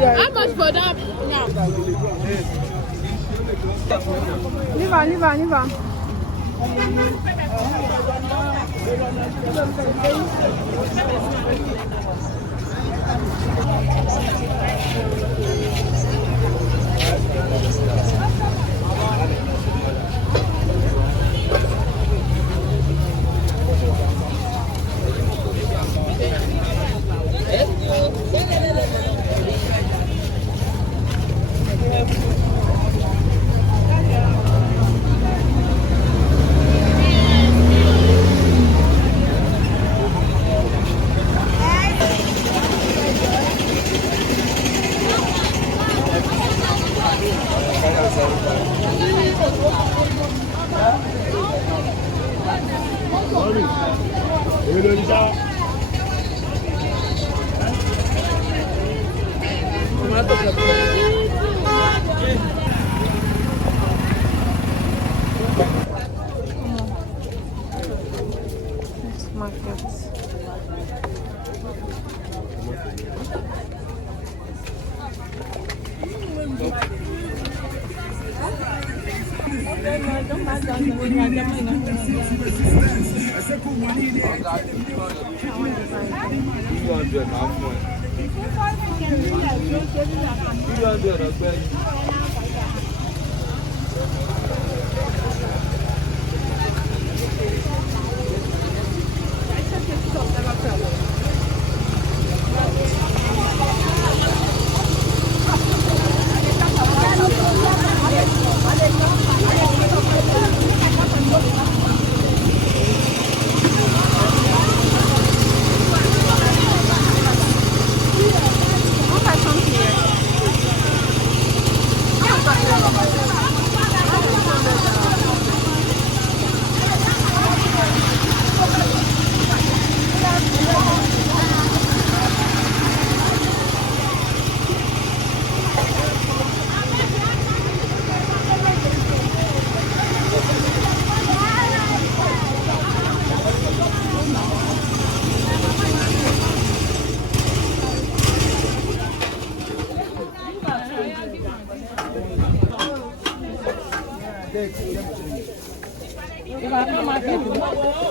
How much for that now? Leave her.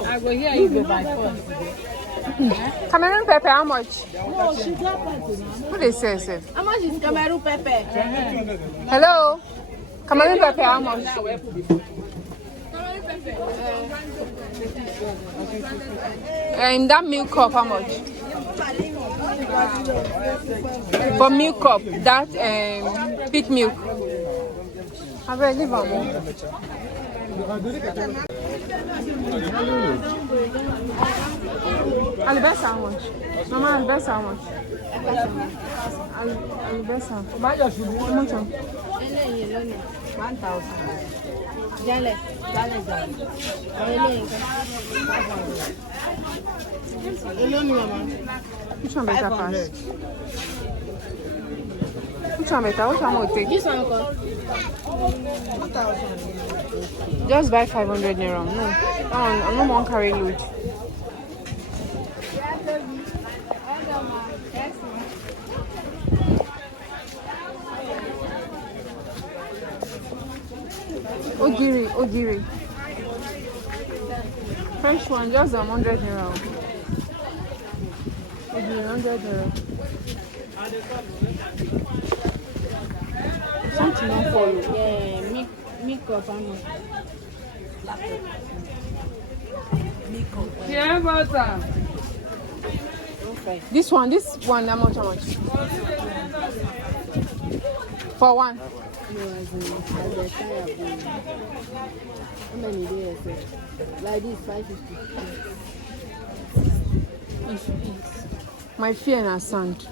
I go here, you go by force. Cameroon pepper, how much? No, she got pepper. What they say, sir? How much is Cameroon pepper? Hello? Cameroon pepper, how much? And that milk cup, how much? For milk cup, that pig milk. I will leave one. Alibasa, how much? Mama, alibasa, how much? Alibasa. How much? 1,000. Jale. Which one better pass? Which one better? Which one will take? This one cost 1,000. Just buy 500 naira. No, I'm not one carry load. Ogiri. Fresh one, just 100 naira. Ogiri, 100 naira. Something not follow. yeah, milk of almond. Yeah, butter. Okay. This one, how much? For one. No, as in, how many days? Like this, 550. My fear na sand.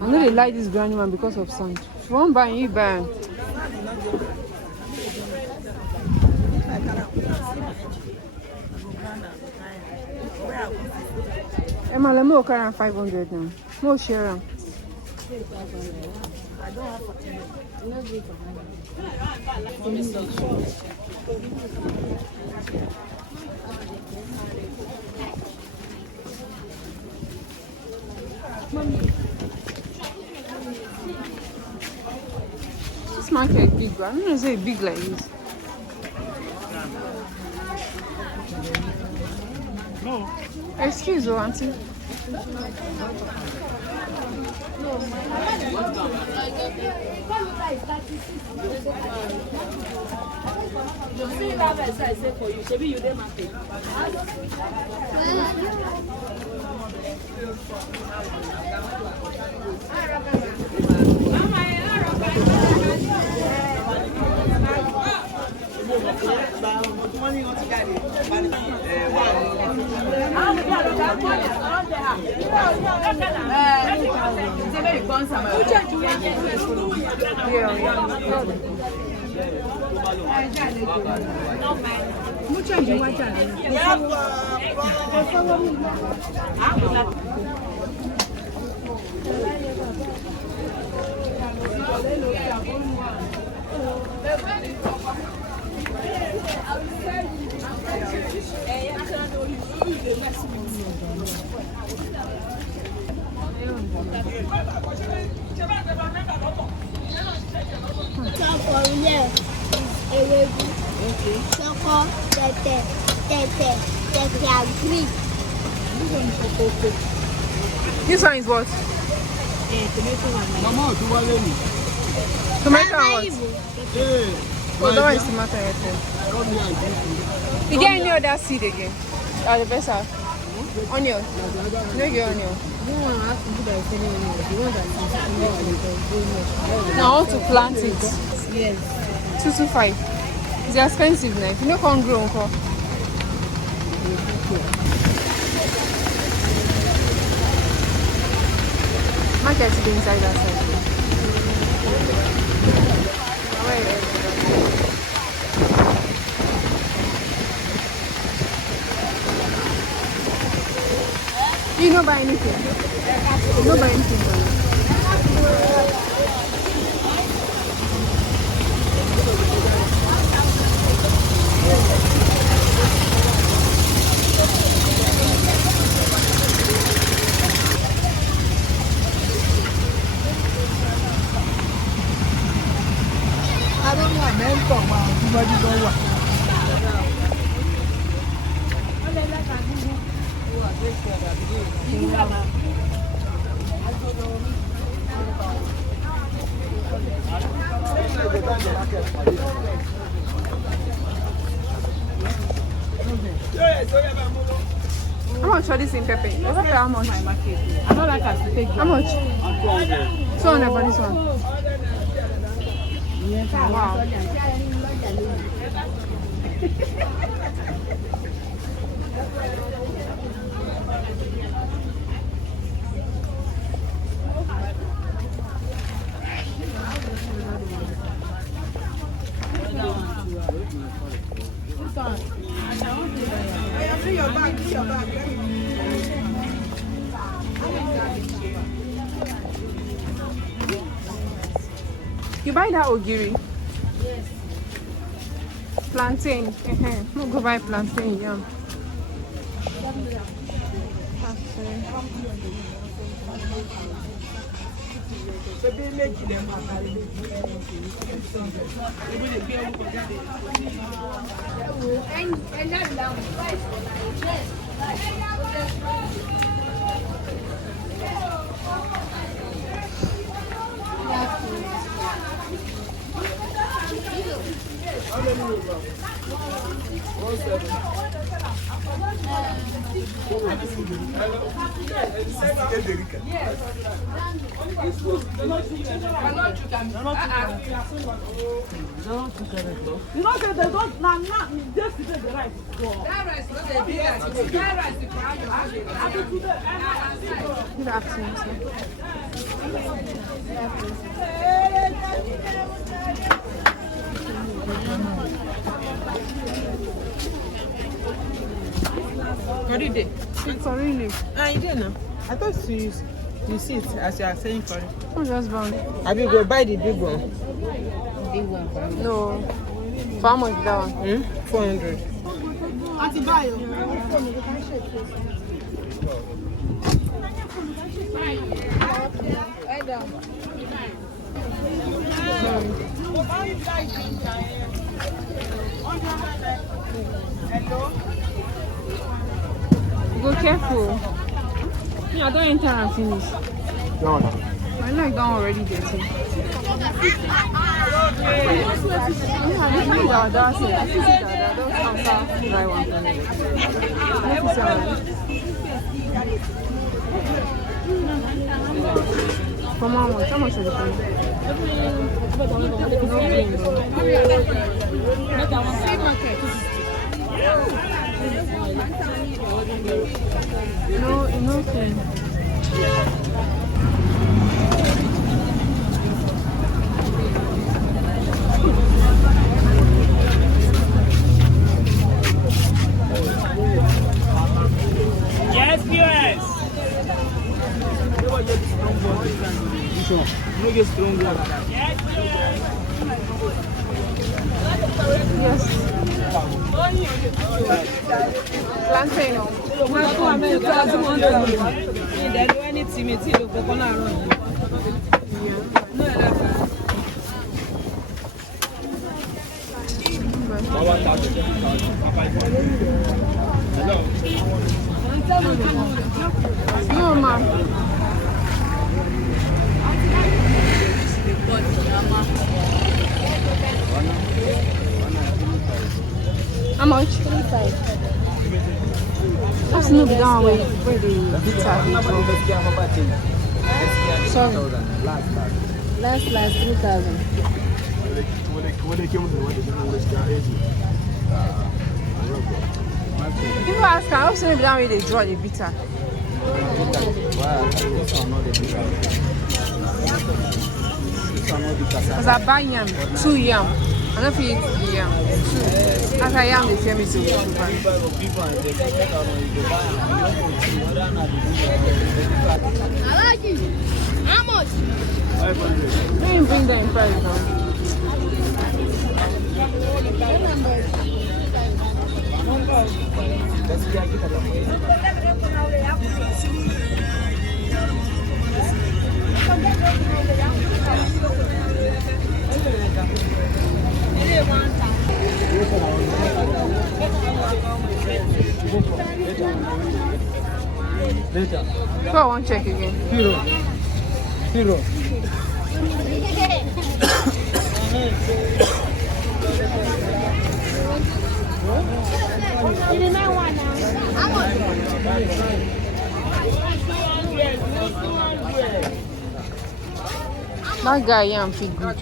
I know they like this granny man because of sand. If you want buy, you buy. Emma, let me carry 500 now. No share am. This market big, but I don't know say it big like this. No. Excuse me, auntie. This one is what? Mama, Tomato and what? Oh, that one is tomato. You get any other seed again? Oh, the best half. Onion. No, get onion. Now I want to plant it. Yes. 225. It's expensive now. If you don't come grow, uncle. Market is inside that side. You don't buy anything. You don't buy anything for me. How much for this in pepper? How much? I don't like us to take How much? 200 for this one. Wow. You buy that ogiri? Yes. Plantain. No go buy plantain, yeah. You know that they don't not just the rice. Good afternoon, sir. Curry day. It's already. Ah, you didn't know. I thought you see it as you are saying curry. I'm just bound. Have you go buy the big one? Big one. No. For how much is that one? 400. Go careful. Yeah, don't enter and finish. No. I like that one already dirty. That's it. Don't answer dry one for me. Come on, how much is the price? No, nothing. Yes, viewers. Yes. Plantain. No, ma'am. How much? 35. That's not down where the bitter is. Sorry. Last 3,000. People ask her, how soon down where they draw the bitter? Because I buy yam, 2 yam. I don't feel it yam. 2. As I yam, they tell me to go. I like it. How much? 500. Let me bring them in price now. Later. Go on, check again. Hero. That guy yam feel good.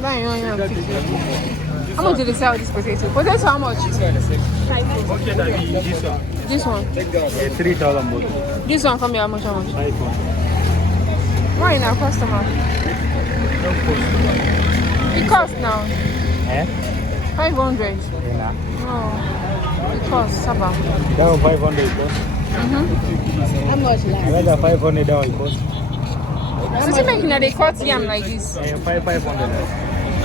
That yam feel good. How much did they sell this potato? Potato how much? Okay, this one. This one. 3,000 both. This one come here how much? 500. Why now customer? It costs now. Eh? 500. Yeah. Oh, it costs Saba. That one 500 cost. How much last? Another 500 that one cost. So you making that they cut yam like this? 500.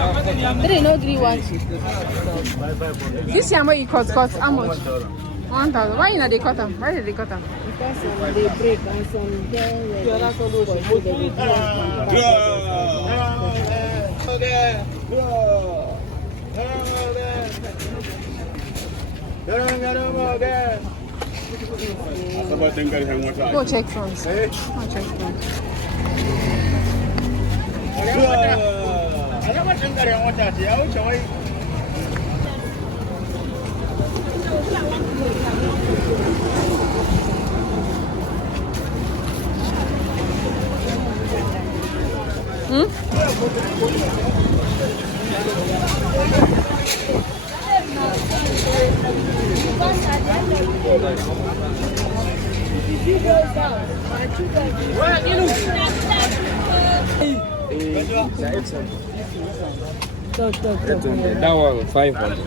3,031. 500. This yam where you cut how much? 1,000. Why you know they cut them? Why did they cut them? Because they break and some Go check front. Go check front. That one 500.